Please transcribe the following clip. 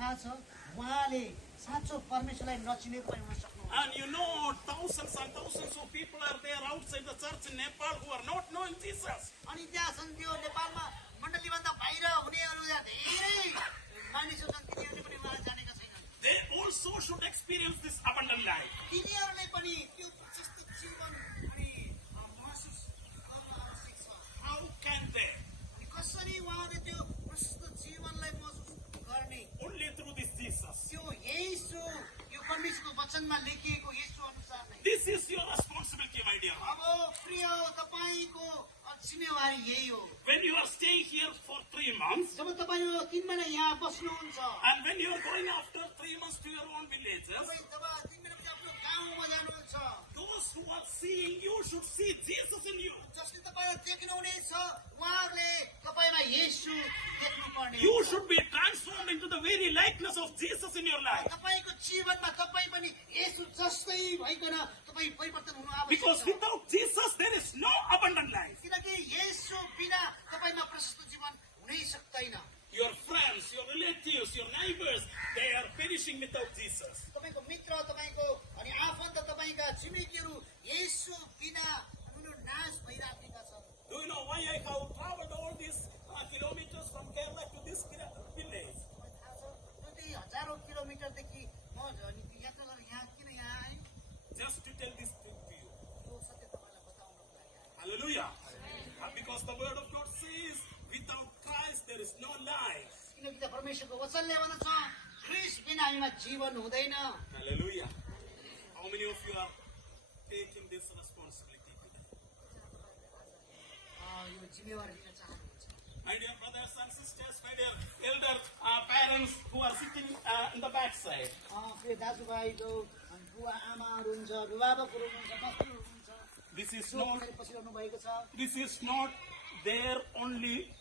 थाहा छ उहाँले साँचो परमेश्वरलाई नचिनेको पनि हुन सक्नुहुन्छ। And you know, thousands and thousands of people are there outside the church in Nepal who are not knowing Jesus. अनि त्यहाँ छन् त्यो नेपालमा मण्डलीभन्दा बाहिर हुनेहरू यहाँ धेरै मानिसहरू छन्, तिनीहरूले पनि उहाँलाई जानेका छैनन्। They also should experience this abundant life. तिनीहरूले पनि त्यो प्रशस्त जीवन अनि महसुस गर्न आवश्यक छ। How can they? अनि कसरी उहाँले त्यो प्रशस्त जीवनलाई महसुस गर्ने? Only through this Jesus. त्यो येशू, यो परमेश्वरको वचनमा लेखिएको येशू अनुसार नै। This is your responsibility, my dear. अब प्रिय तपाईँको जिम्मेवारी यही हो। When you are staying here for 3 months, जब तपाईँ 3 महिना यहाँ बस्नुहुन्छ, and when you are going after 3 months to your own villages, तपाईँ जब 3 महिनापछि आफ्नो गाउँमा जानुहुन्छ, those who are seeing you should see Jesus in you. जसले तपाईँलाई देख्नुहुनेछ उहाँहरूले तपाईँमा येशू देख्नुपर्ने। You should be transformed into the very likeness of Jesus in your life. तपाईँको जीवनमा तपाईँ पनि येशू जस्तै भइकन तपाईँ परिवर्तन हुनु आवश्यक Because छ। without Jesus, there is no abundant life. किनकि येशू बिना तपाईँमा प्रशस्त जीवन हुनै सक्दैन। Your friends, your relatives, your neighbors, they are perishing without Jesus. तपाईँको मित्र, तपाईँको अनि आफन्त, तपाईँका छिमेकीहरू येशू बिना उनीहरू नाश भइराखेका छन्। Do you know why I have traveled all these kilometers from Kerala to this village? मलाई थाहा छ, कति हजारौँ किलोमिटरदेखि म यात्रा गरेर यहाँ किन यहाँ आएँ? Just to tell this truth to you. यो सत्य तपाईँलाई बताउनको लागि आएँ। Hallelujah. Because the word of God says, without Christ there is no life. किनकि त परमेश्वरको वचनले भन्दछ ख्रीष्ट बिना हामीमा जीवन हुँदैन। Hallelujah. How many of you are taking this responsibility today? यो जिम्मेवारी लिन चाहनुहुन्छ। My dear brothers and sisters, my dear elder parents who are sitting in the backside. प्रिय दाजुभाइ जो बुवा आमाहरू हुन्छ, अभिभावकहरू हुनुहुन्छ, मजदुरहरू हुनुहुन्छ, This is जो not पछाडि बसिरहनु भएको छ। this is not their only